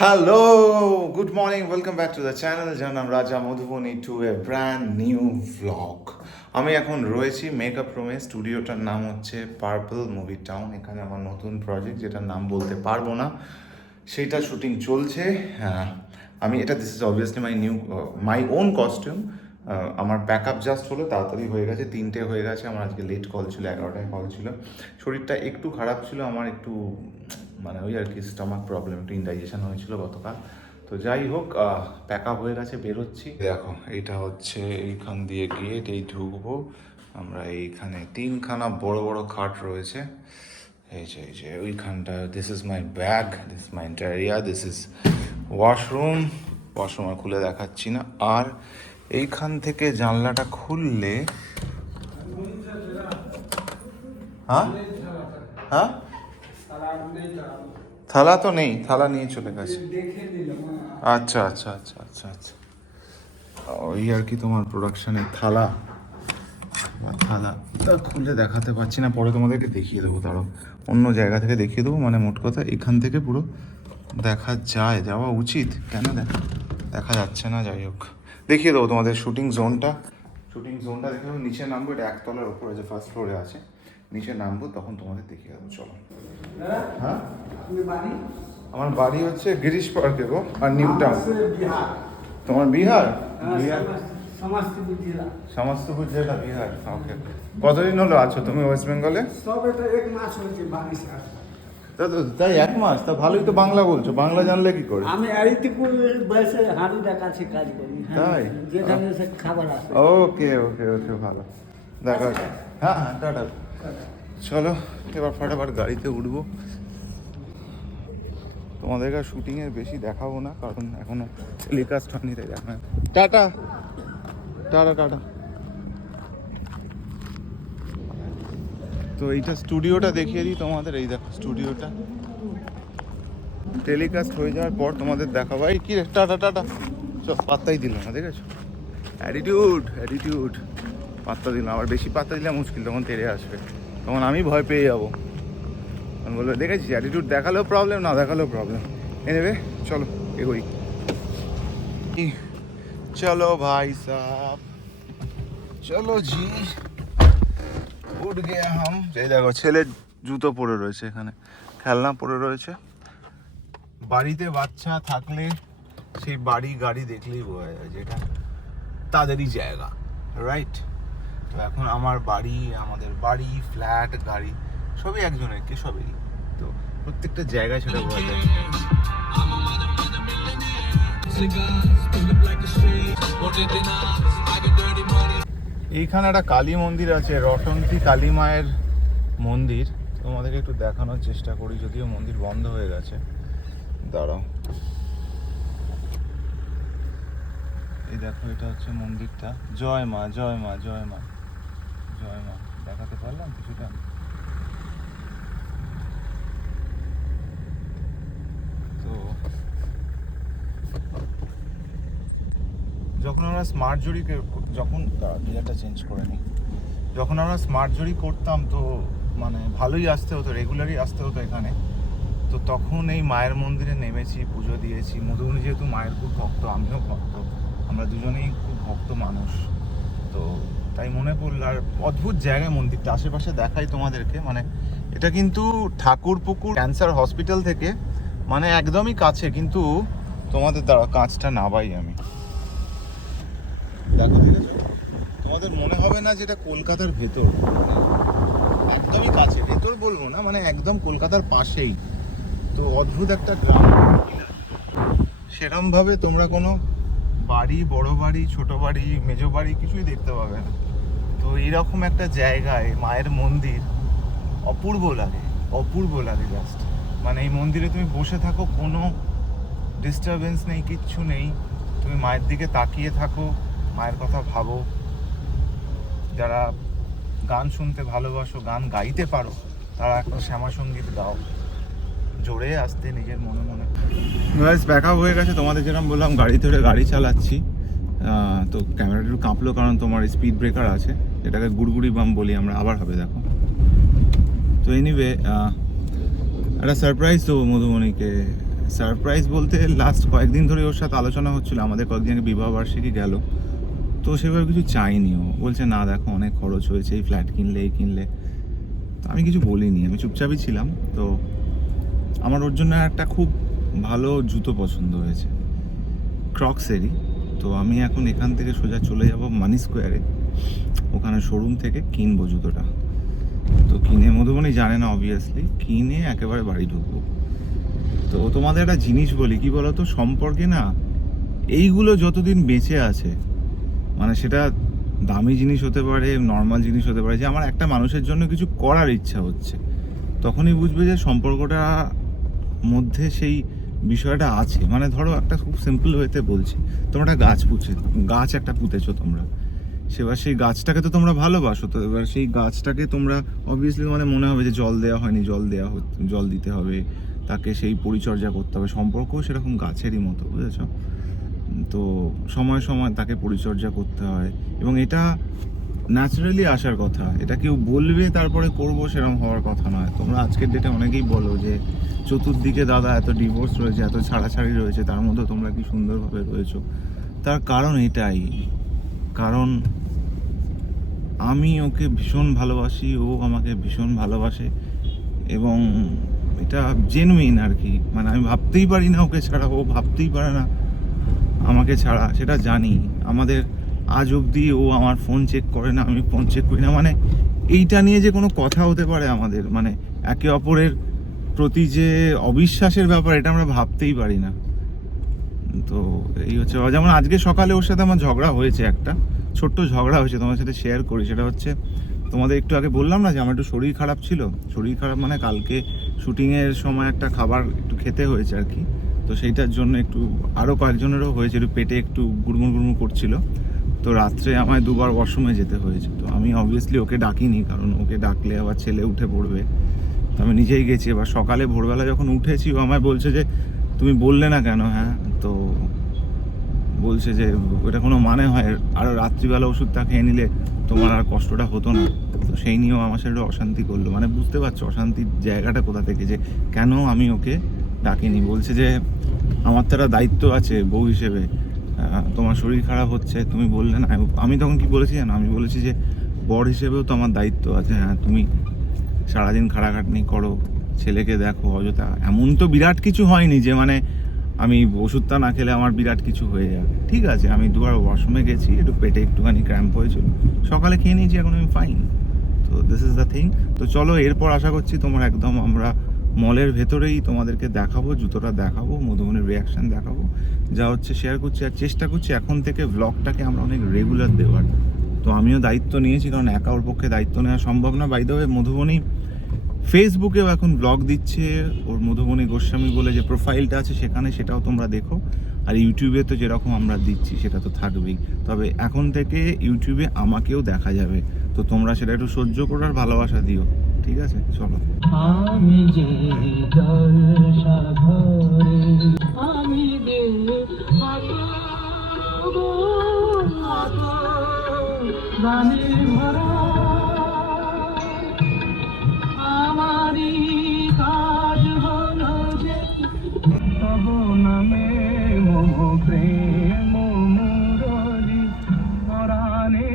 Hello good morning welcome back to the channel যার নাম Raja Madhubani to a brand new vlog আমি এখন রয়েছি মেকআপ রুমে স্টুডিওটার নাম হচ্ছে পার্পল মুভি টাউন এখানে আমার নতুন প্রজেক্ট যেটার নাম বলতে পারব না। সেইটা শুটিং চলছে। হ্যাঁ আমি এটা this is obviously my new my own costume আমার প্যাক আপ জাস্ট হলো, তাড়াতাড়ি হয়ে গেছে, তিনটে হয়ে গেছে। আমার আজকে লেট কল ছিল, এগারোটায় কল ছিল। শরীরটা একটু খারাপ ছিল, আমার একটু মানে ওই আর কি স্টমাক প্রবলেম একটু ইনডাইজেশন হয়েছিল গতকাল। তো যাই হোক প্যাক আপ হয়ে গেছে, বেরোচ্ছি। দেখো, এইটা হচ্ছে এইখান দিয়ে গেট এই ঢুকবো, আমরা এইখানে তিনখানা বড় বড় খাট রয়েছে। এই যে এই যে, ওইখানটা this is my bag this is my area this is washroom washroom আর খুলে দেখাচ্ছি না। আর এইখান থেকে জানলাটা খুললে হ্যাঁ? হ্যাঁ? থালা তো নেই থালা নিয়ে চলে গেছে। আচ্ছা আচ্ছা আচ্ছা আচ্ছা আচ্ছা। ওই আর কি তোমার প্রোডাকশনের থালা? থালা তা খুলে দেখাতে পারছি না পরে তোমাদেরকে দেখিয়ে দেবো তারও অন্য জায়গা থেকে দেখিয়ে দেবো মানে মোট কথা এখান থেকে পুরো দেখা যায় যাওয়া উচিত। কেন দেখা দেখা যাচ্ছে না যাই হোক। দেখিয়ে দেবো তোমাদের শুটিং জোনটা শুটিং জোনটা দেখে নিচে নামবো এটা একতলার ওপরে যে ফার্স্ট ফ্লোরে আছে নিচে নামবো তখন তোমাদের দেখিয়ে দেবো চলো। হ্যাঁ? আমার বাড়ি হচ্ছে গিরিশ পার্কে গো আর নিউ টাউন। তোমার বিহার? বিহার? সমস্তিপুর জেলা বিহার ওকে। কতদিন হলো আছো তুমি ওয়েস্ট বেঙ্গলে তাই এক মাস? তা ভালোই তো বাংলা বলছো বাংলা জানলে কি করে? আমি আরিতিপুর বয়সে হাঁটুটার কাছে কাজ করি। হ্যাঁ, তাই? যেখানে খাবার আসে। ওকে ওকে ওকে ভালো। দেখা হচ্ছে। হ্যাঁ হ্যাঁ টাটা। চলো, এবার ফটাফট গাড়িতে উঠবো। তোমাদেরকে শুটিংয়ের বেশি দেখাবো না, কারণ এখনও টেলিকাস্ট হয়নি, তাই দেখা টাটা! Tata tata. তো এইটা স্টুডিওটা দেখিয়ে দিই তোমাদের, এই দেখো স্টুডিওটা টেলিকাস্ট হয়ে যাওয়ার পর তোমাদের দেখাবো। এই কি রে? Tata tata. চল, পাত্তাই দিল না, দেখেছ? অ্যাটিটিউড অ্যাটিটিউড পাত্তা দিলাম, আবার বেশি পাত্তা দিলে মুশকিল, তখন তেড়ে আসবে। তখন আমি ভয় পেয়ে যাব। তখন বলবে, দেখেছিস অ্যাটিটিউড দেখালেও প্রবলেম না দেখালেও প্রবলেম এ নেবে, চলো, এগোই। চলো ভাই সাহ চলো জি। উঠ গে হাম দেখো ছেলের জুতো পরে রয়েছে এখানে, খেলনা পরে রয়েছে। বাড়িতে বাচ্চা থাকলে সেই বাড়ি গাড়ি দেখলেই বোঝা যায় যেটা তাদেরই জায়গা রাইট তো এখন আমার বাড়ি, আমাদের বাড়ি ফ্ল্যাট গাড়ি, সবই একজনের কে সবেরই। তো প্রত্যেকটা জায়গায় সেটা বোঝা যায়। এইখানে একটা কালী মন্দির আছে, রটন্তী কালী মায়ের মন্দির। তোমাদেরকে একটু দেখানোর চেষ্টা করি, যদিও মন্দির বন্ধ হয়ে গেছে। দাঁড়াও। এই দেখো, এটা হচ্ছে মন্দিরটা। জয় মা জয় মা জয় মা। জয় মা, দেখাতে পারলাম কিছুটা তো যখন আমরা স্মার্ট জুড়ি যখন গিয়ারটা চেঞ্জ করে নিই যখন আমরা স্মার্ট জুড়ি করতাম তো মানে ভালোই আসতে হতো রেগুলারই আসতে হতো এখানে। তো তখন এই মায়ের মন্দিরে নেমেছি, পুজো দিয়েছি। মধুবনী যেহেতু মায়ের খুব ভক্ত, আমিও ভক্ত। আমরা দুজনেই খুব ভক্ত মানুষ। তো তাই মনে পড়ল, আর অদ্ভুত জায়গায় মন্দিরটা, আশেপাশে দেখাই তোমাদেরকে মানে এটা কিন্তু ঠাকুরপুকুর ক্যান্সার হসপিটাল থেকে মানে একদমই কাছে, কিন্তু তোমাদের দ্বারা কাঁচটা নাবাই আমি। দেখো, ঠিক আছে? তোমাদের মনে হবে না যে এটা কলকাতার ভেতর। একদমই কাছে, ভেতর বলব না মানে একদম কলকাতার পাশেই। তো অদ্ভুত একটা গ্রাম। সেরম ভাবে তোমরা কোনো বাড়ি, বড় বাড়ি, ছোট বাড়ি, মেজো বাড়ি কিছুই দেখতে পাবে না। তো এইরকম একটা জায়গায় মায়ের মন্দির অপূর্ব লাগে অপূর্ব লাগে জাস্ট মানে এই মন্দিরে তুমি বসে থাকো, কোনো ডিস্টারবেন্স নেই, কিচ্ছু নেই। তুমি মায়ের দিকে তাকিয়ে থাকো, মায়ের কথা ভাবো। যারা গান শুনতে ভালোবাসো, গান গাইতে পারো, তারা একটা শ্যামা সংগীত গাও। জোরে আসতে নিজের মনে মনে। গাইস ব্যাক হয়ে গেছে, তোমাদের যেরকম বললাম, গাড়ি ধরে গাড়ি চালাচ্ছি। তো ক্যামেরাটা একটু কাঁপলো, কারণ তোমার স্পিড ব্রেকার আছে। এটাকে গুড়গুড়ি বাম বলি আমরা, আবার হবে, দেখো। তো এনিওয়ে একটা সারপ্রাইজ দেবো মধুমণিকে। সারপ্রাইজ বলতে লাস্ট কয়েকদিন ধরে ওর সাথে আলোচনা হচ্ছিল, আমাদের কয়েকদিন আগে বিবাহ বার্ষিকী গেল। তো সেভাবে কিছু চাইনি ও। বলছে, না, দেখো, অনেক খরচ হয়েছে, এই ফ্ল্যাট কিনলে, এই কিনলে। তো আমি কিছু বলিনি, আমি চুপচাপই ছিলাম। তো আমার ওর জন্য একটা খুব ভালো জুতো পছন্দ হয়েছে ক্রক্সেরই তো আমি এখন এখান থেকে সোজা চলে যাব মানি স্কোয়ারে ওখানে শোরুম থেকে কিনবো জুতোটা তো কিনে মধুবনী জানে না অবভিয়াসলি কিনে একেবারে বাড়ি ঢুকবো। তো তোমাদের একটা জিনিস বলি, কি বলতো? সম্পর্কে না, এইগুলো যতদিন বেঁচে আছে মানে সেটা দামি জিনিস হতে পারে নর্মাল জিনিস হতে পারে, যে আমার একটা মানুষের জন্য কিছু করার ইচ্ছা হচ্ছে, তখনই বুঝবে যে সম্পর্কটা মধ্যে সেই বিষয়টা আছে। মানে ধরো একটা খুব সিম্পল ওয়েতে বলছি, তোমরা একটা গাছ পুঁছে গাছ একটা পুঁতেছো তোমরা। সেবার সেই গাছটাকে তো তোমরা ভালোবাসো, তো এবার সেই গাছটাকে তোমরা অবভিয়াসলি তোমাদের মনে হবে যে জল দেওয়া হয়নি, জল দেওয়া জল দিতে হবে, তাকে সেই পরিচর্যা করতে হবে। সম্পর্ক সেরকম গাছেরই মতো, বুঝেছ? তো সময় সময় তাকে পরিচর্যা করতে হয়। এবং এটা ন্যাচারালি আসার কথা। এটা কেউ বলবে, তারপরে করব সেরকম হওয়ার কথা নয়। তোমরা আজকের ডেটে অনেকেই বলো যে, চতুর্দিকে দাদা এত ডিভোর্স রয়েছে, এত ছাড়াছাড়ি রয়েছে, তার মধ্যে তোমরা কি সুন্দরভাবে রয়েছো? তার কারণ এটাই। কারণ আমি ওকে ভীষণ ভালোবাসি, ও আমাকে ভীষণ ভালোবাসে এবং এটা জেনুইন আর কি। মানে আমি ভাবতেই পারি না ওকে ছাড়া, ও ভাবতেই পারে না আমাকে ছাড়া, সেটা জানি। আমাদের আজ অবধি ও আমার ফোন চেক করে না, আমি ফোন চেক করি না। মানে এইটা নিয়ে যে কোনো কথা হতে পারে আমাদের। মানে একে অপরের প্রতি যে অবিশ্বাসের ব্যাপার, এটা আমরা ভাবতেই পারি না। তো এই হচ্ছে, যেমন আজকে সকালে ওর সাথে আমার ঝগড়া হয়েছে একটা। ছোট্ট ঝগড়া হয়েছে তোমার সাথে শেয়ার করি। সেটা হচ্ছে, তোমাদের একটু আগে বললাম না যে আমার একটু শরীর খারাপ ছিল? শরীর খারাপ মানে কালকে শুটিংয়ের সময় একটা খাবার একটু খেতে হয়েছে আর কি। তো সেইটার জন্য একটু আরও কয়েকজনেরও হয়েছে একটু পেটে একটু গুড়মুড় গুড়মুড় করছিল। তো রাত্রে আমায় দুবার ওয়াশরুমে যেতে হয়েছে। তো আমি অবভিয়াসলি ওকে ডাকিনি, কারণ ওকে ডাকলে আবার ছেলে উঠে পড়বে। তো আমি নিজেই গেছি। এবার সকালে ভোরবেলা যখন উঠেছি, ও আমায় বলছে যে, তুমি বললে না কেন? হ্যাঁ তো বলছে যে ওটা কোনো মানে হয়। আরও রাত্রিবেলা ওষুধটা খেয়ে নিলে তোমার আর কষ্টটা হতো না। তো সেই নিয়েও আমার সাথে অশান্তি করল। মানে বুঝতে পারছ, অশান্তির জায়গাটা কোথা থেকে যে কেন আমি ওকে ডাকিনি। বলছে যে, আমার তো একটা দায়িত্ব আছে বউ হিসেবে। তোমার শরীর খারাপ হচ্ছে, তুমি বললে না। আমি তখন কি বলেছি জানো? আমি বলেছি যে, বর হিসেবেও তো আমার দায়িত্ব আছে। হ্যাঁ তুমি সারাদিন খাটাখাটনি করো, ছেলেকে দেখো, অযথা। এমন তো বিরাট কিছু হয়নি যে মানে আমি ওষুধটা না খেলে আমার বিরাট কিছু হয়ে যাবে ঠিক আছে, আমি দুবার ওয়াশরুমে গেছি, একটু পেটে একটুখানি ক্র্যাম্প হয়েছিল। সকালে খেয়ে নিয়েছি, এখন আমি ফাইন তো দিস ইজ দ্য থিং তো চলো, এরপর আশা করছি তোমার একদম আমরা মলের ভেতরেই তোমাদেরকে দেখাবো, জুতোটা দেখাবো, মধুবনের রিয়াকশান দেখাবো। যা হচ্ছে শেয়ার করছি আর চেষ্টা করছি এখন থেকে ব্লগটাকে আমরা অনেক রেগুলার দেওয়ার। তো আমিও দায়িত্ব নিয়েছি, কারণ একা ওর পক্ষে দায়িত্ব নেওয়া সম্ভব না। বাই মধুবনী ফেসবুকেও এখন ব্লগ দিচ্ছে, ওর মধুবনী গোস্বামী বলে যে প্রোফাইলটা আছে সেখানে, সেটাও তোমরা দেখো। আর ইউটিউবে তো যেরকম আমরা দিচ্ছি, সেটা তো থাকবেই। তবে এখন থেকে ইউটিউবে আমাকেও দেখা যাবে। তো তোমরা সেটা একটু সহ্য করার ভালোবাসা দিও, ঠিক আছে? চলো। আমি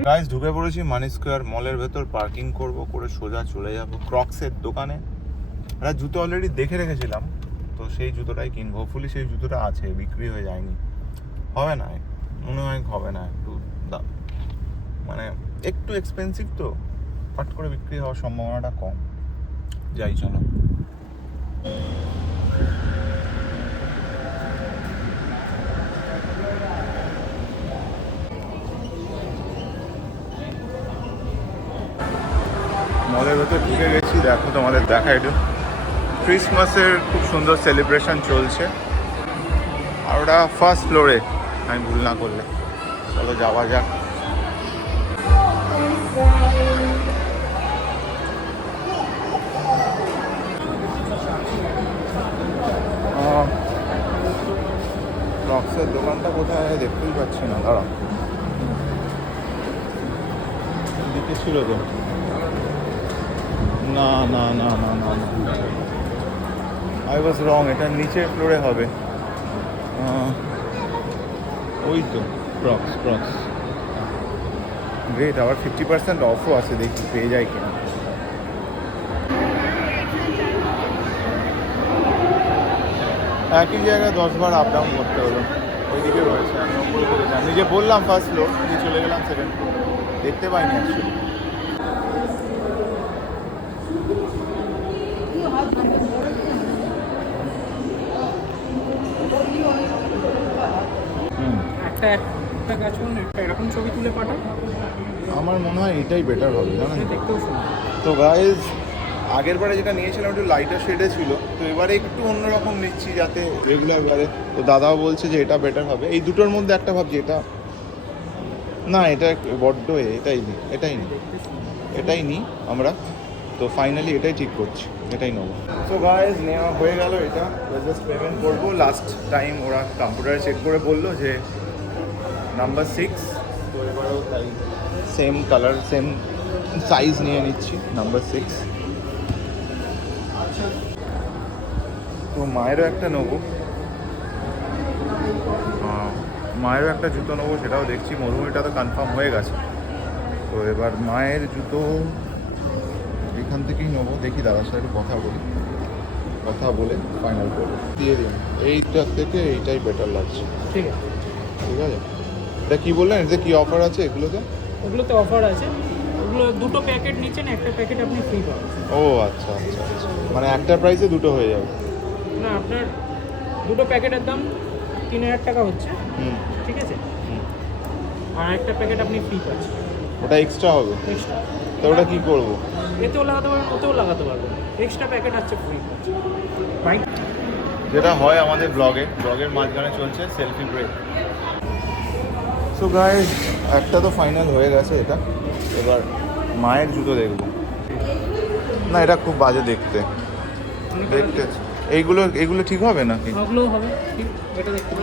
গাইজ ঢুকে পড়েছি মানি স্কোয়ার মলের ভেতর। পার্কিং করব, করে সোজা চলে যাব ক্রক্সের দোকানে। একটা জুতো অলরেডি দেখে রেখেছিলাম, তো সেই জুতোটাই কিনবো। হোপফুলি সেই জুতোটা আছে, বিক্রি হয়ে যায়নি। হবে না, মনে হয় হবে না, একটু দাম মানে একটু এক্সপেন্সিভ তো। ফাট করে বিক্রি হওয়ার সম্ভাবনাটা কম। যাই, চলো। মলের ভেতর ঢুকে গেছি, দেখো তোমাদের দেখা একটু। ক্রিসমাসের খুব সুন্দর সেলিব্রেশন চলছে। আর ওটা ফার্স্ট ফ্লোরে আমি ভুল না করলে। চলো যাওয়া যাক। ক্রক্সের দোকানটা কোথায় দেখতেই পাচ্ছি না দাঁড়া দিকে ছিল তো। না না না না না না। আই ওয়াজ রং এটা নিচের ফ্লোরে হবে। ওই তো ক্রক্স ক্রক্স গ্রেট আবার ফিফটি পার্সেন্ট অফও আছে, দেখি পেয়ে যায় কিনা। একই জায়গায় দশবার আপ ডাউন করতে হলো। ওইদিকে রয়েছে, আমি উঠেছি আমি যে বললাম ফার্স্ট ফ্লোর চলে গেলাম সেকেন্ড ফ্লোর দেখতে পাইনি অ্যাকচুয়ালি হুম একটা একটা করুন একটা এরকম ছবি তুলে পাঠান। আমার মনে হয় এটাই বেটার হবে জানেন? তো? দেখতেও সুন্দর। তো গাইজ আগের বারে যেটা নিয়েছিলাম একটু লাইটার শেডে ছিল তো এবারে একটু অন্যরকম নিচ্ছি যাতে রেগুলার বারে তো দাদাও বলছে যে এটা বেটার হবে। এই দুটোর মধ্যে একটা ভাবছি এটা না এটা বড্ড এটাই নি এটাই নি এটাই নিই আমরা। তো ফাইনালি এটাই ঠিক করছি এটাই নেব। সো গাইজ নেওয়া হয়ে গেল এটা। জাস্ট পেমেন্ট করব। লাস্ট টাইম ওরা কম্পিউটারে চেক করে বলল যে নাম্বার সিক্স তো এবারেও তাই সেম কালার সেম সাইজ নিয়ে নিচ্ছি নাম্বার সিক্স তো মায়েরও একটা নেব। মায়েরও একটা জুতো নেব সেটাও দেখছি। মরুমিটা তো কনফার্ম হয়ে গেছে। তো এবার মায়ের জুতো এখান থেকেই নেব। দেখি দাদার সাথে একটু কথা বলি। কথা বলে ফাইনাল করব। দিয়ে দিন। এইটার থেকে এইটাই বেটার লাগছে। ঠিক আছে। ঠিক আছে? এটা কি বললেন? এতে কি অফার আছে এগুলোতে? ওগুলোতে অফার আছে। ওগুলো দুটো প্যাকেট নিচ্ছেন একটা প্যাকেট আপনি ফ্রি পাবেন। ও আচ্ছা আচ্ছা আচ্ছা। মানে একটা প্রাইসে দুটো হয়ে যাবে। না আপনার দুটো প্যাকেটের দাম তিন হাজার টাকা হচ্ছে। হুম। ঠিক আছে? হুম। আর একটা প্যাকেট আপনি ফ্রি পাচ্ছেন। ওটা এক্সট্রা হবে? এক্সট্রা তো ওটা কি করব? এতেও লাগাতে পারবেন ওতেও লাগাতে পারবেন। এক্সট্রা প্যাকেট আছে ফ্রি বাইক যেটা হয় আমাদের ব্লগে ব্লগের মাঝখানে চলছে সেলফি ব্রেক সো গাইজ একটা তো ফাইনাল হয়ে গেছে এটা। এবার মায়ের জুতো দেখব। না এটা খুব বাজে দেখতে। দেখতে। এইগুলো এইগুলো ঠিক হবে নাকি? ওগুলোও হবে ঠিক। এটা দেখতে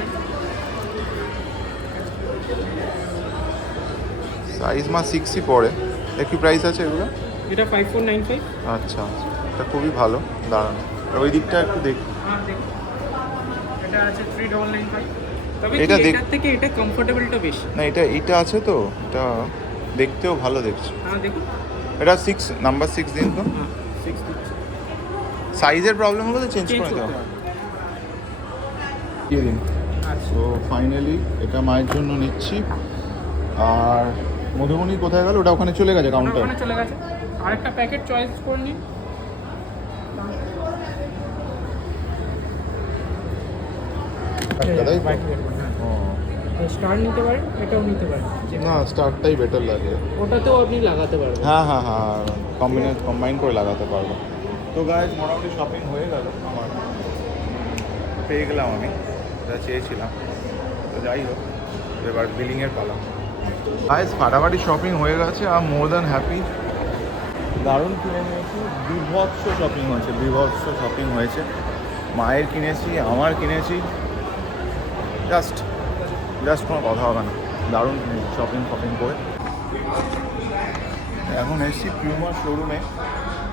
সাইজ মা সিক্সই পড়ে। এর কি প্রাইস আছে এগুলো? এটা ফাইভ ফোর নাইন ফাইভ আচ্ছা এটা খুবই ভালো দাঁড়ান ওই দিকটা একটু দেখি হ্যাঁ এটা আছে থ্রি ডবল নাইন ফাইভ তবে এটা এটা থেকে এটা কমফোর্টেবলটা বেশি। না এটা এইটা আছে তো এটা দেখতেও ভালো দেখছি। হ্যাঁ দেখুন। এটা সিক্স নাম্বার সিক্স দিন তো। হ্যাঁ সাইজের প্রবলেম হলে তো চেঞ্জ করে পারবেন দিয়ে দিন আচ্ছা। তো ফাইনালি এটা মায়ের জন্য নিচ্ছি। আর মধুবনী কোথায় গেল? ওটা ওখানে চলে গেছে কাউন্টার ওখানে চলে গেছে। আরেকটা প্যাকেট চয়েস করে নিন। তো? ও স্টার নিতে পারেন এটাও নিতে পারেন। না স্টারটাই বেটার লাগে। ওটাতেও আপনি লাগাতে পারবেন। হ্যাঁ হ্যাঁ হ্যাঁ কম্বিনে কম্বাইন করে লাগাতে পারব। তো গাইজ মোটামুটি শপিং হয়ে গেল আমার। পেয়ে গেলাম আমি যা চেয়েছিলাম। তো যাই হোক এবার বিলিংয়ের পালা। গাইজ ফাটাফাটি শপিং হয়ে গেছে আর মোর দ্যান হ্যাপি দারুণ কিনে নিয়েছি বিভৎস শপিং হয়েছে বিভৎস শপিং হয়েছে। মায়ের কিনেছি আমার কিনেছি। জাস্ট জাস্ট কোনো কথা হবে না। দারুণ শপিং ফপিং করে। এখন এসেছি পিউমার শোরুমে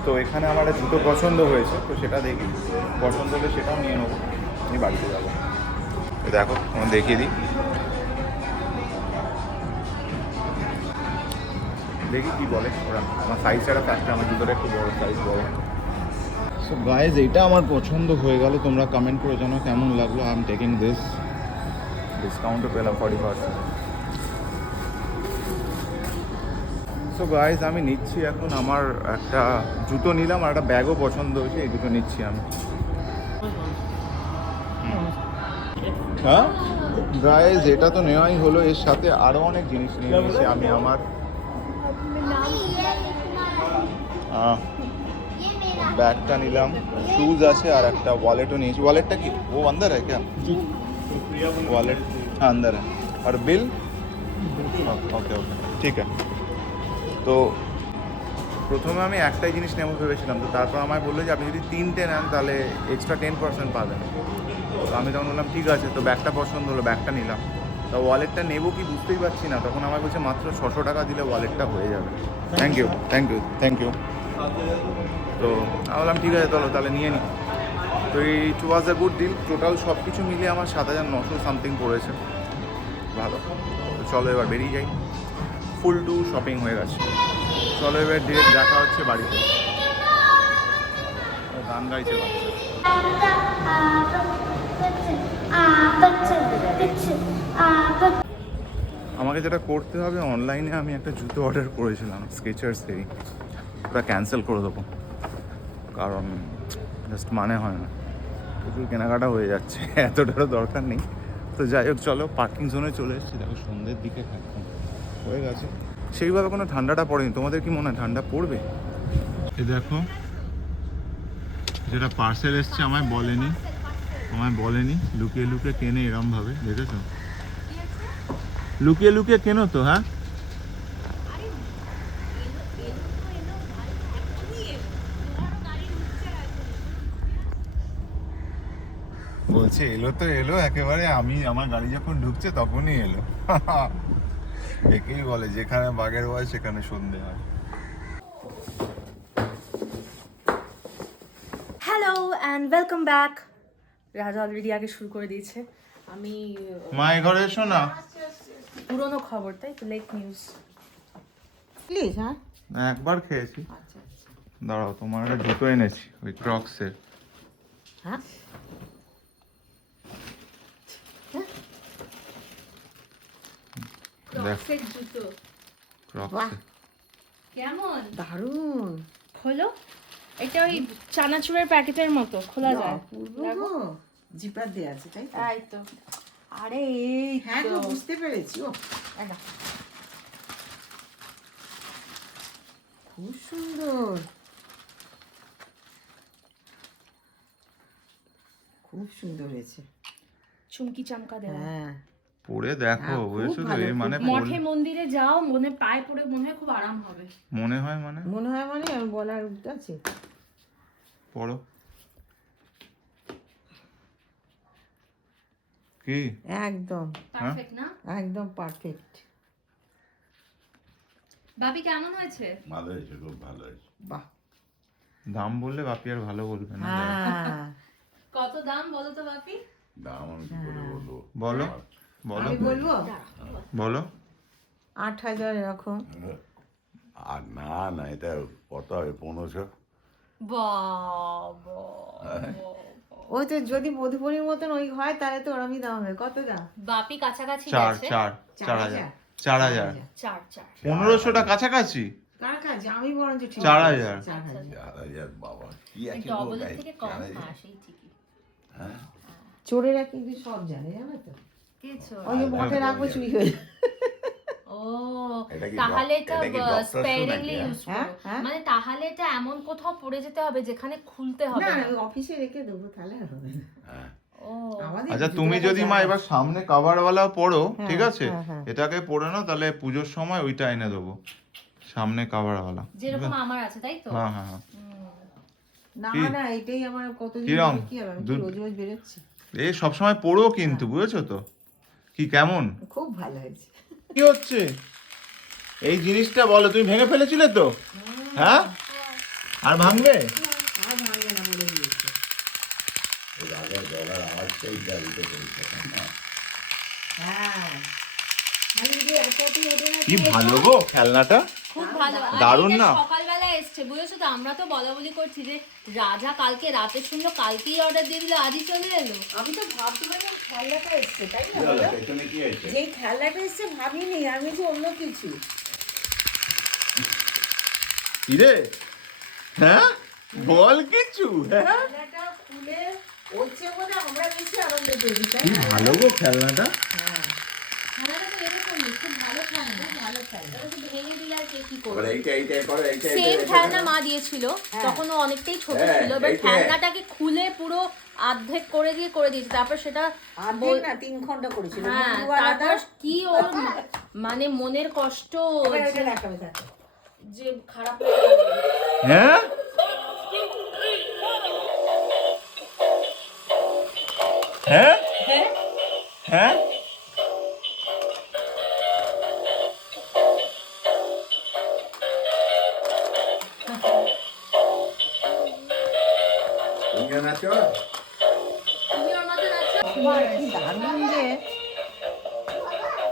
তো এখানে আমার একটা জুতো পছন্দ হয়েছে, তো সেটা দেখি পছন্দ হলে সেটাও নিয়ে নেব। আমি বাড়িতে যাব। দেখো তোমার দেখিয়ে দিই। দেখি কি বলে ওরা। আমার সাইজ ছাড়া ফ্যাক্টর আমার জুতোটা একটু বড় সাইজ বড়। সো গাইজ এইটা আমার পছন্দ হয়ে গেল। তোমরা কমেন্ট করে জানো কেমন লাগল। আই এম টেকিং দিস ডিসকাউন্টও পেলাম ফর্টি পার্সেন্ট সো গাইজ আমি নিচ্ছি এখন আমার একটা জুতো নিলাম আর একটা ব্যাগও পছন্দ হয়েছে এই দুটো নিচ্ছি আমি। হ্যাঁ? গাইজ এটা তো নেওয়াই হলো এর সাথে আরও অনেক জিনিস নিয়ে নিয়েছি আমি আমার। ব্যাগটা নিলাম শুজ আছে আর একটা ওয়ালেটও নিয়েছি। ওয়ালেটটা কি? ও আন্দার হ্যাঁ ওয়ালেট हाँ अंदर है और बिल ওকে ওকে ঠিক আছে তো প্রথমে আমি একটাই জিনিস নেবো ভেবেছিলাম তো তারপর আমায় বললো যে আপনি যদি তিনটে নেন তাহলে এক্সট্রা টেন পার্সেন্ট পাবেন তো আমি তখন বললাম ঠিক আছে তো ব্যাগটা পছন্দ হলো ব্যাগটা নিলাম তো ওয়ালেটটা নেবো কি বুঝতেই পারছি না তখন আমার বলছে মাত্র ছশো টাকা দিলে ওয়ালেটটা হয়ে যাবে thank you thank you thank you তো আমি বললাম ঠিক আছে চলো তাহলে নিয়ে নিই তো এই too was a good deal total সব কিছু মিলিয়ে আমার সাত হাজার নশো সামথিং পড়েছে। ভালো। তো চলো এবার বেরিয়ে যাই। ফুল টু শপিং হয়ে গেছে। চলো এবার ডিরেক্ট দেখা হচ্ছে বাড়িতে। গান গাইছে আমাকে যেটা করতে হবে অনলাইনে আমি একটা জুতো অর্ডার করেছিলাম স্কেচার্সেরই ওটা ক্যান্সেল করে দেবো। কারণ জাস্ট মানে হয় না। প্রচুর কেনাকাটা হয়ে যাচ্ছে, এতটারও দরকার নেই। তো যাই হোক, চলো পার্কিং জোনে চলে এসেছি। দেখো সন্ধ্যের দিকে একদম হয়ে গেছে। সেইভাবে কোনো ঠান্ডাটা পড়েনি। তোমাদের কি মনে হয় ঠান্ডা পড়বে? এ দেখো, যেটা পার্সেল এসছে আমায় বলেনি আমায় বলেনি, লুকিয়ে লুকিয়ে কেনে এরমভাবে, দেখেছ? লুকিয়ে লুকিয়ে কেনো তো হ্যাঁ? বলছে এলো তো এলো একেবারে আমি আমার গাড়ি যখন ঢুকছে তখনই এলো। একেই বলে যেখানে বাঘের হয় সেখানে সন্ধে হয়। Hello and welcome back Raja already আগে শুরু করে দিয়েছে। আমি মা এ ঘরে এসো না। পুরনো খবর তাই তো? লেট নিউজ প্লিজ হ্যাঁ একবার খেয়েছি। দাঁড়াও তোমার একটা জুতো এনেছি ওই ক্রক্সের হ্যাঁ? দেখো জুতো। ক্রক্সের কেমন? দারুণ। খোলো। এটা ওই চানাচুরের প্যাকেটের মতো খোলা যায়। অপূর্ব জিপার দেওয়া আছে তাই তো? তাই তো। আরে এই হ্যাঁ তো। বুঝতে পেরেছি ও। এই খুব সুন্দর। খুব সুন্দর হয়েছে। চুমকি চামকা দেওয়া হ্যাঁ। পরে দেখো হ্যাঁ, বুঝেছ তো? এই মানে মঠে মন্দিরে যাও মনে পায়ে পড়ে মনে হয় খুব আরাম হবে। মনে হয় মানে? মনে হয় মানে বলার আছে। পড়ো। কি? একদম। পারফেক্ট না? একদম পারফেক্ট। বাবি কেমন হয়েছে? ভালো হয়েছে খুব ভালো হয়েছে। বাহ। দাম বললে বাপি আর ভালো বলবে না হ্যাঁ। কত দাম বলো তো বাপি? দাম আমি কি করে বলব? বলো। বলো। আমি বলব? বলো। আট হাজার এরকম। আর না না এটা কত হবে? পনেরোশো? বাবা ওই তো যদি মধুবনির মতন ওই হয় তাহলে তো ওরমই দাম হবে। কত দাম? বাপি কাছাকাছি চার চার চার হাজার? চার হাজার। চার চার। পনেরোশোটা কাছাকাছি? আমি বরঞ্চ চার হাজার। চার হাজার। বাবা কি আছে গো থেকে কম চার হাজার। হ্যাঁ সেই ঠিকই হ্যাঁ? চোরেরা কিন্তু সব জানে জানো তো? ওই মঠে রাখব চুরি হয়ে তাহলে এটা স্পেয়ারিংলি ইউজ হ্যাঁ? করো হ্যাঁ? মানে তাহলে এটা এমন কোথাও পড়ে যেতে হবে যেখানে খুলতে হবে না। না না ওই অফিসে রেখে দেবো তাহলে হবে না। হ্যাঁ। ও। আমাদের আচ্ছা তুমি যদি মা এবার সামনে কাভারওয়ালা পড়ো ঠিক হ্যাঁ, আছে? হ্যাঁ, হ্যাঁ। এটাকে পড়ে নাও তাহলে পুজোর সময় ওইটা এনে দেবো। সামনে কাভারওয়ালা যেরকম আমার আছে তাই তো? হ্যাঁ হ্যাঁ হ্যাঁ। না না এটাই আমার কতদিন কিরম? ধরে কি হবে? আমি রোজ রোজ বেরোচ্ছি। এই সবসময় পড়ো কিন্তু বুঝেছ তো? কি কেমন? খুব ভালো হয়েছে। কি হচ্ছে? এই জিনিসটা বলো তুমি ভেঙে ফেলেছিলে তো? হ্যাঁ? আর ভাঙবে? হ্যাঁ। মানে কি ভালো গো খেলনাটা। খুব ভালো। দারুণ। না? সকালবেলা এসছে বুঝেছ তো? আমরা তো বলা বলি করছি যে রাজা কালকে রাতে শুনলো কালকেই অর্ডার দিয়ে দিল আজই চলে এলো। আমি তো ভাবছি মানে খেলনাটা এসছে তাই না যেই খেলনাটা এসছে ভাবিনি আমি যে অন্য কিছু। কিরে? হ্যাঁ? বল কিছু হ্যাঁ? খেলনাটা খুলে আমরা বেশি আনন্দ পেয়েছি ভালো গো খেলনাটা। হ্যাঁ। সেম এইটা খেলনা মা দিয়েছিল তখন অনেকটাই ছোট হ্যাঁ, ছিল খেলনাটাকে খুলে পুরো অর্ধেক করে দিয়ে করে দিয়েছে তারপর সেটা না তিন করেছিল। হ্যাঁ তারপর কি ওর মানে মনের কষ্ট যে- খারাপ হয়ে? হ্যাঁ? হ্যাঁ? তোমার কি দারুণ যে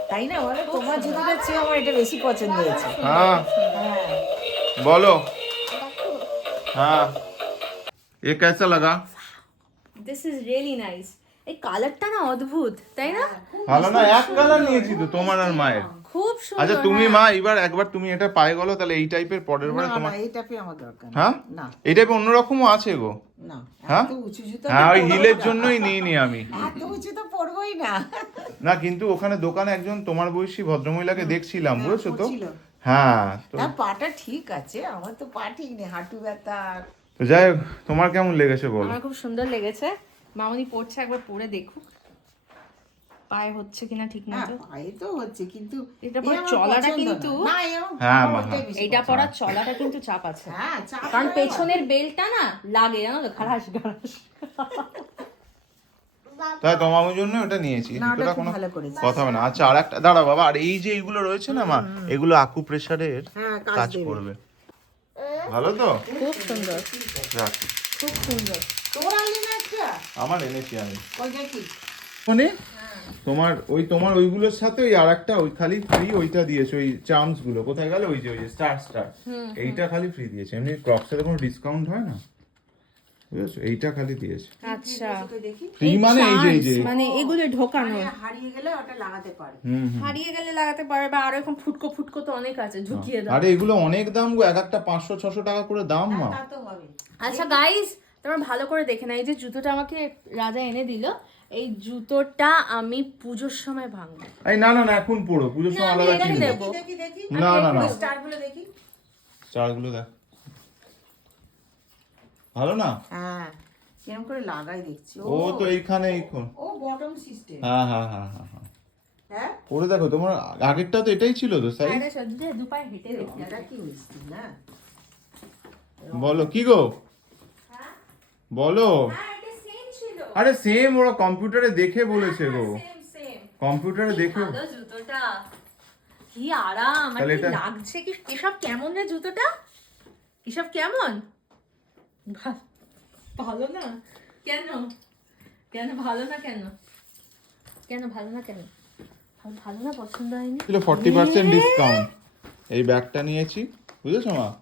তাই না? বলো তোমার চেয়ে আমার এটা বেশি পছন্দ হয়েছে। হ্যাঁ। বলো। হ্যাঁ। এ কেসা লাগা? দিস ইজ রিয়েলি নাইস এই কালারটা না অদ্ভুত তাই না? ভালো না এক কালার নিয়েছি তো তোমার আর মায়ের। খুব সুন্দর আচ্ছা তুমি মা এবার একবার তুমি এটা পায়ে গেলো তাহলে এই টাইপের পরের বারে তোমার না এইটা পেয়ে আমার দরকার হ্যাঁ? না। এই টাইপের অন্যরকমও আছে গো। না হ্যাঁ? উঁচু জুতো হ্যাঁ ওই হিলের না। জন্যই আমি। এত উঁচু তো পরবোই না। না কিন্তু ওখানে দোকানে একজন তোমার বয়সী ভদ্রমহিলাকে দেখছিলাম বুঝেছ তো? হ্যাঁ না পাটা ঠিক আছে আমার তো পা ঠিক নেই হাঁটু ব্যথা। তো যাই হোক তোমার কেমন লেগেছে বলো? আমার খুব সুন্দর লেগেছে। মামনি পড়ছে একবার পরে দেখুক। পায়ে হচ্ছে কিনা ঠিক হ্যাঁ মতো পায়ে তো হচ্ছে কিন্তু এটা পরে চলাটা কিন্তু হ্যাঁ, হ্যাঁ। পছন্দ। পরার চলাটা কিন্তু চাপ আছে। হ্যাঁ কারণ পেছনের বেলটা না লাগে জানো তো খারাস তাই তোমার জন্য ওটা নিয়েছি কোনো ভালো কথা হবে না। আচ্ছা আর একটা দাঁড়া বাবা আর এই যে এগুলো রয়েছে না মা এগুলো আকু প্রেসারের হ্যাঁ, কাজ করবে। ভালো তো? খুব সুন্দর। রাখ। খুব সুন্দর। তোর আনলি না একটা? আমার এনেছি আমি। মানে তোমার ওই তোমার ওইগুলোর সাথে ওই আরেকটা ওই খালি ফ্রি ওইটা দিয়েছে ওই চার্মসগুলো। কোথায় গেল ওই যে ওই যে স্টার স্টার এইটা খালি ফ্রি দিয়েছে। এমনি ক্রক্সের কোনো ডিসকাউন্ট হয় না? বুঝেছ? এইটা খালি দিয়েছে। আচ্ছা। ফ্রি মানে এই যে এই যে। মানে এগুলো ঢোকানো। মানে হারিয়ে গেলে ওটা লাগাতে পারে। হারিয়ে গেলে লাগাতে পারবে বা আরও এখন ফুটকো ফুটকো তো অনেক আছে ঝুঁকিয়ে দাও। আরে এগুলো অনেক দাম গো এক একটা পাঁচশো ছশো টাকা করে দাম মা। হবে আচ্ছা গাইস তোমরা ভালো করে দেখে না এই যে জুতোটা আমাকে রাজা এনে দিল। এই জুতোটা আমি পুজোর সময় ভাঙবো। এই না না না এখন পড়ো পুজোর সময় আলাদা কিনবো। দেবো। দেখি দেখি না না না। স্টারগুলো দেখি। চারগুলো দেখ। ভালো না? হ্যাঁ কিরম করে লাগাই দেখছি। ও তো এইখানে এইখন। ও বটম সিস্টেম। হ্যাঁ হ্যাঁ হ্যাঁ হ্যাঁ হ্যাঁ। হ্যাঁ? পরে দেখো তোমার আগেরটা তো এটাই ছিল তো সাইজ? আরে সত্যি দুপায়ে হেঁটে দেখি এটা কি মিষ্টি না? বলো কি গো? বলো। হ্যাঁ সেম ছিল আরে সেম ওরা কম্পিউটারে দেখে বলেছে গো। সেম সেম কম্পিউটারে দেখে জুতোটা। কি আরাম লাগছে কি এসব কেমন রে জুতোটা? এসব কেমন? ভালো না। কেন? কেন ভালো না কেন? কেন ভালো না কেন? ভালো- ভালো না পছন্দ হয়নি? ছিল ফর্টি পার্সেন্ট ডিসকাউন্ট এই ব্যাগটা নিয়েছি বুঝেছ মা?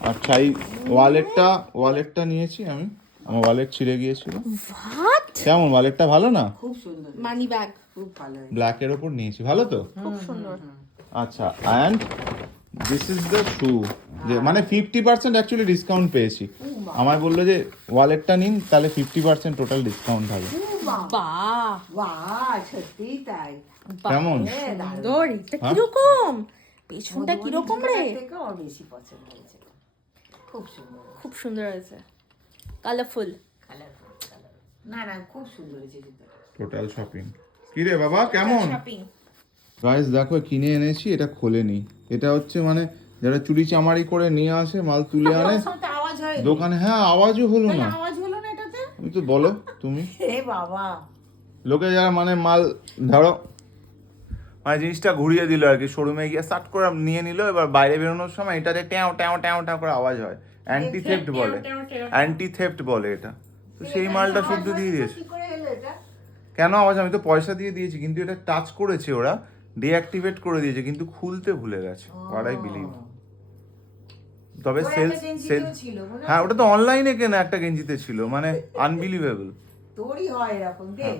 আচ্ছা এই ওয়ালেটটা ওয়ালেটটা নিয়েছি আমি। আমার ওয়ালেট ছিঁড়ে গিয়েছিল। কেমন ওয়ালেটটা ভালো না? খুব সুন্দর। মানি ব্যাগ খুব ভালো। হয়েছে। ব্ল্যাকের ওপর নিয়েছি ভালো তো? খুব সুন্দর। আচ্ছা and this is the shoe যে মানে ফিফটি পার্সেন্ট অ্যাকচুয়ালি ডিসকাউন্ট পেয়েছি। আমায় বলল যে ওয়ালেটটা নিন তাহলে ফিফটি পার্সেন্ট টোটাল ডিসকাউন্ট হবে। বাহ। বাহ সত্যিই কেমন? সুন্দর কীরকম? পেছনটা কীরকম রে? জুতোটার থেকে আমার বেশি পছন্দ হয়েছে খুব সুন্দর। খুব সুন্দর হয়েছে। কালারফুল কালারফুল না না খুব সুন্দর হয়েছে টোটাল শপিং কি রে বাবা কেমন? গাইস দেখো কিনে এনেছি এটা খোলেনি। এটা হচ্ছে মানে যারা চুরি চামারি করে নিয়ে আসে মাল তুলে আনে হয় দোকানে হ্যাঁ আওয়াজও হলো না। আওয়াজ হলো না এটাতে? তুমি তো বলো তুমি। এ বাবা। লোকে যারা মানে মাল ধরো। মানে জিনিসটা ঘুরিয়ে দিল আর কি শোরুমে গিয়ে স্টার্ট করে নিয়ে নিল এবার বাইরে বেরোনোর সময় এটাতে ট্যাও ট্যাও ট্যাও ট্যাও করে আওয়াজ হয়। অ্যান্টি থেফট বলে। অ্যান্টি থেফট বলে এটা। তো সেই মালটা শুদ্ধ দিয়ে দিয়েছে। কেন আওয়াজ? আমি তো পয়সা দিয়ে দিয়েছি কিন্তু এটা টাচ করেছে ওরা। ডিঅ্যাক্টিভেট করে দিয়েছে কিন্তু খুলতে ভুলে গেছে হোয়াট আই বিলিভ তবে সেলস সেল ছিল, হ্যাঁ ওটা তো অনলাইনে কেনা একটা গেঞ্জিতে ছিল মানে আনবিলিভেবল তোরই হয় এরকম দে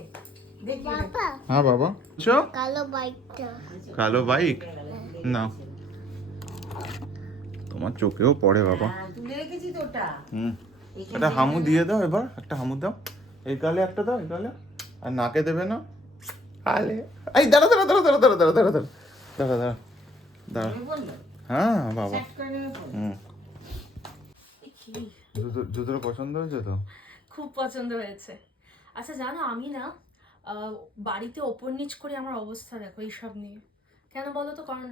হ্যাঁ। বাবা। চো কালো বাইকটা কালো বাইক না তোমার চোখেও পড়ে বাবা। হ্যাঁ, তুলে রেখেছি তো ওটা? হুম। একটা হামু দিয়ে দাও এবার একটা হামু দাও। এই গালে একটা দাও এই গালে। আর নাকে দেবে না। আলে। এই দাঁড়া দাঁড়া দাঁড়া দাঁড়া দাঁড়া দাঁড়া দাঁড়া। দাঁড়া দাঁড়া দাঁড়া। দাঁড়া হ্যাঁ বাবা। হুম। জুতো জুতোর পছন্দ হয়েছে তো? খুব পছন্দ হয়েছে। আচ্ছা জানো আমি না বাড়িতে ওপর নিচ করে আমার অবস্থা দেখো এইসব নিয়ে। কেন বলো তো? কারণ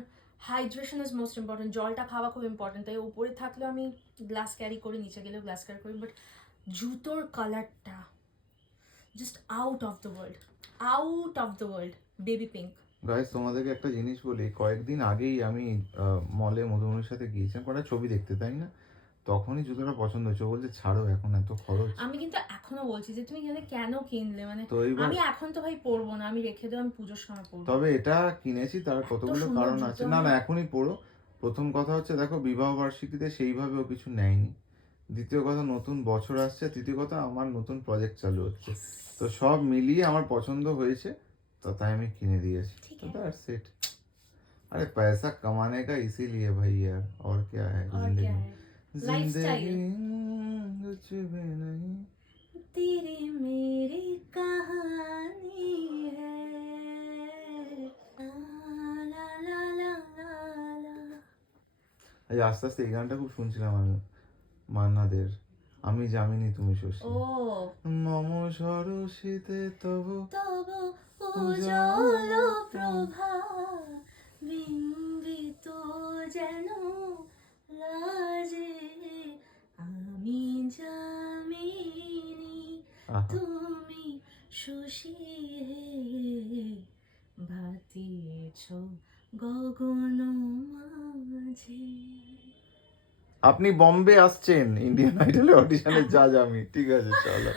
হাইড্রেশন ইজ মোস্ট ইম্পর্টেন্ট জলটা খাওয়া খুব ইম্পর্টেন্ট তাই উপরে থাকলেও আমি গ্লাস ক্যারি করি, নিচে গেলেও গ্লাস ক্যারি করি বাট জুতোর কালারটা just out of the world out of the world baby pink guys তোমাদেরকে একটা জিনিস বলি, কয়েকদিন আগেই আমি মলে মধুমনির সাথে গিয়েছিলাম, কটা ছবি দেখতে, তাই না? তখনই জুতোটা পছন্দ হয়েছে ও বলছে ছাড়ো এখন এত খরচ আমি কিন্তু এখনো বলছি যে তুমি কিনে কেন কিনলে মানে তো এইবার আমি এখন তো ভাই পরবো না আমি রেখে দেবো আমি পুজোর সময় পরবো তবে এটা কিনেছি তার কতগুলো সুন্দর কারণ জুতো আছে না না এখনই পড়ো প্রথম কথা হচ্ছে দেখো বিবাহ বার্ষিকীতে সেইভাবে ও কিছু নেয়নি দ্বিতীয় কথা নতুন বছর আসছে তৃতীয় কথা আমার নতুন প্রজেক্ট চালু হচ্ছে তো সব মিলিয়ে আমার পছন্দ হয়েছে তো তাই আমি কিনে দিয়েছি ঠিক तो আছে। that's it अरे पैसा कमाने का इसीलिए भाई यार और क्या है और जिंदगी क्या में? है Lifestyle. जिंदगी कुछ भी नहीं तेरी मेरी कहानी है ला ला ला ला ला এই আস্তে আস্তে এই গানটা খুব শুনছিলাম আমি মান্নাদের আমি জামিনি তুমি শশী ও মম সরসিতে তবু তব উজ্জ্বল শশী ভাতিয়েছ গগন মাঝে। আপনি বম্বে আসছেন ইন্ডিয়ান আইডলের অডিশনে যা আমি ঠিক আছে চলো।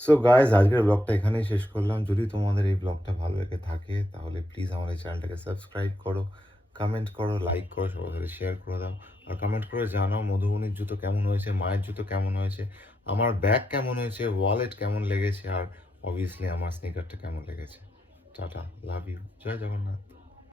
সো গাইজ আজকের ব্লগটা এখানেই শেষ করলাম। যদি তোমাদের এই ব্লগটা ভালো লেগে থাকে তাহলে প্লিজ আমার এই চ্যানেলটাকে সাবস্ক্রাইব করো কমেন্ট করো লাইক করো সবার সাথে শেয়ার করে দাও। কমেন্ট করে জানাও, মধুবনির জুতো কেমন হয়েছে, মায়ের জুতো কেমন হয়েছে, আমার ব্যাগ কেমন হয়েছে ওয়ালেট কেমন লেগেছে, আর অবভিয়াসলি আমার স্নিকারটা কেমন লেগেছে। টাটা লাভ ইউ জয় জগন্নাথ।